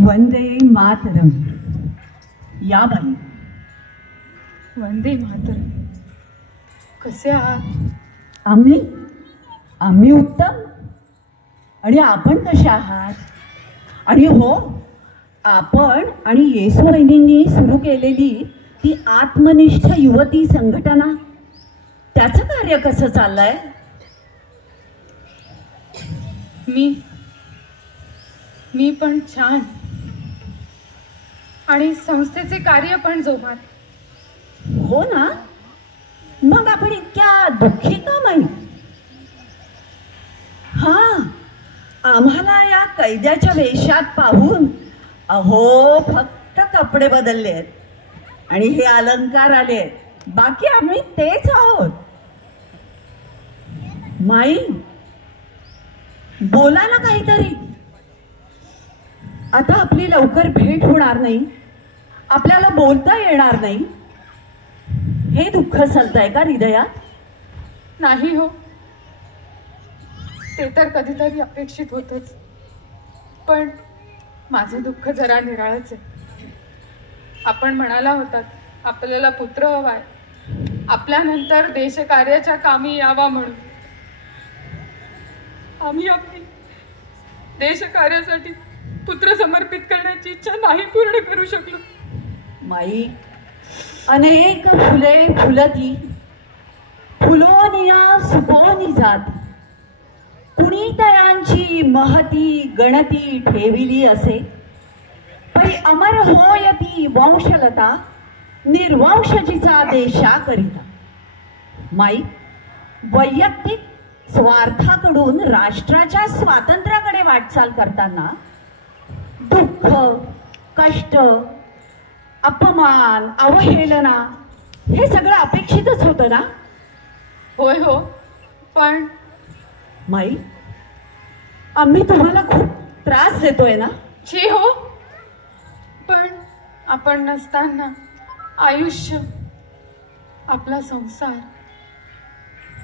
वंदे मातरम. या बाई. वंदे मातरम. कसे आहात? आम्ही उत्तम. आणि आपण कसे आहात? आणि हो, आपण आणि येसू वहिनींनी सुरू केलेली ती आत्मनिष्ठ युवती संघटना, त्याचं कार्य कसं चाललंय? मी पण छान. आणि संस्थेचे कार्य पण जोमात. हो ना. मग आपण इतक्या दुःखी का नाही? हा, आम्हाला या कैद्याच्या वेशात पाहून अहो फक्त कपडे बदलले आहेत आणि हे अलंकार आले आहेत, बाकी आम्ही तेच आहोत. माई, बोला ना काहीतरी. आता आपली लवकर भेट होणार नाही, आपल्याला बोलता येणार नाही, हे दुःख चालतंय का हृदयात? नाही हो, ते तर कधीतरी अपेक्षित होतच. पण माझं दुःख जरा निराळच आहे. आपण म्हणाला होतात आपल्याला पुत्र हवाय, आपल्यानंतर देशकार्याच्या कामी यावा म्हणून. आम्ही आपली देशकार्यासाठी पुत्र समर्पित करण्याची इच्छा नाही पूर्ण करू शकलो. माई, अनेक फुले फुलती, फुलोनिया सुकोनी जात, कुणी तयांची महती गणती ठेविली असे, पै अमर होयती वंशलता, निर्वंशजीचा देशा करिता. माई, वैयक्तिक स्वार्थाकडून राष्ट्राच्या स्वातंत्र्याकडे वाटचाल करताना दुःख, कष्ट, अपमान, अवहेलना हे सगळं अपेक्षितच होतं ना? होय हो, पण माई, आम्ही तुम्हाला खूप त्रास देतोय ना? छी हो, पण आपण नसताना आयुष्य, आपला संसार,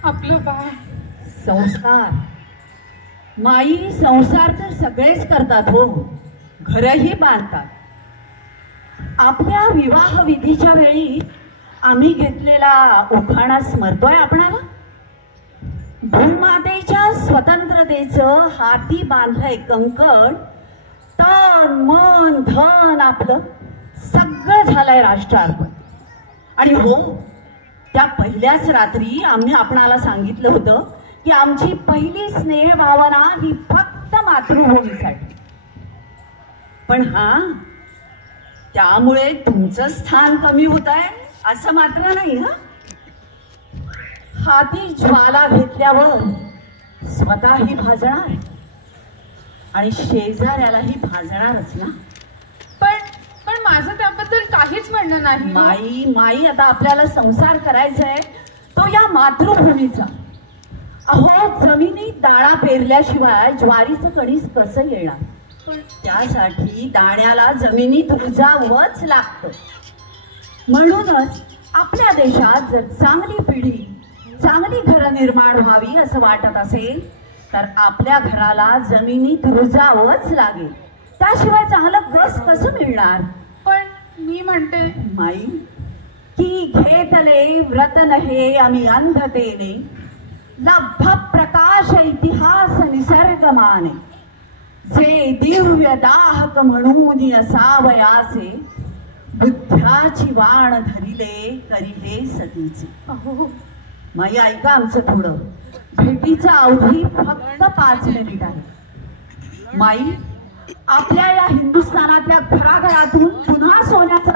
आपलं बाळ. संस्कार माई, संसार तर सगळेच करतात हो, घरही बांधतात. आपल्या विवाह विधीच्या वेळी आम्ही घेतलेला उखाणा स्मरतोय आपणाला? भूमातेच्या स्वतंत्रतेचं हाती बांधलंय कंकण, तन मन धन आपलं सगळं झालंय राष्ट्रार्पण. आणि हो, त्या पहिल्याच रात्री आम्ही आपणाला सांगितलं होतं की आमची पहिली स्नेह भावना ही फक्त मातृभूमीसाठी. पण हा, त्यामुळे तुमचं स्थान कमी होत आहे असं मात्र नाही. हा, हाती ज्वाला घेतल्यावर स्वतःही भाजणार आणि शेजाऱ्यालाही भाजणारच ना. पण माझं त्याबद्दल काहीच म्हणणं नाही. माई, आता आपल्याला संसार करायचा आहे तो या मातृभूमीचा. अहो, जमिनीत दाणा पेरल्याशिवाय ज्वारीचं कणीस कसं येणार? पण त्यासाठी दाण्याला जमिनीत रुजावंच लागतं. म्हणूनच आपल्या देशात जर चांगली पिढी, चांगली घरं निर्माण व्हावी असं वाटत असेल तर आपल्या घराला जमिनीत रुजावंच लागेल. त्याशिवाय चांगलं कस कसं मिळणार? पण मी म्हणते माई, की घेतले व्रत नहे आम्ही अंधतेने, लब्ध प्रकाश इतिहास निसर्ग माने, जे दिव्य दाहक म्हणून असावयाचे, बुद्ध्याची वाण धरिले करिले सतीचे. अहो माई, ऐका आमचं थोडं. भेटीचा अवधी फक्त 5 मिनिट आहे. माई, आपल्या या हिंदुस्थानातल्या घराघरातून पुन्हा सोन्याचा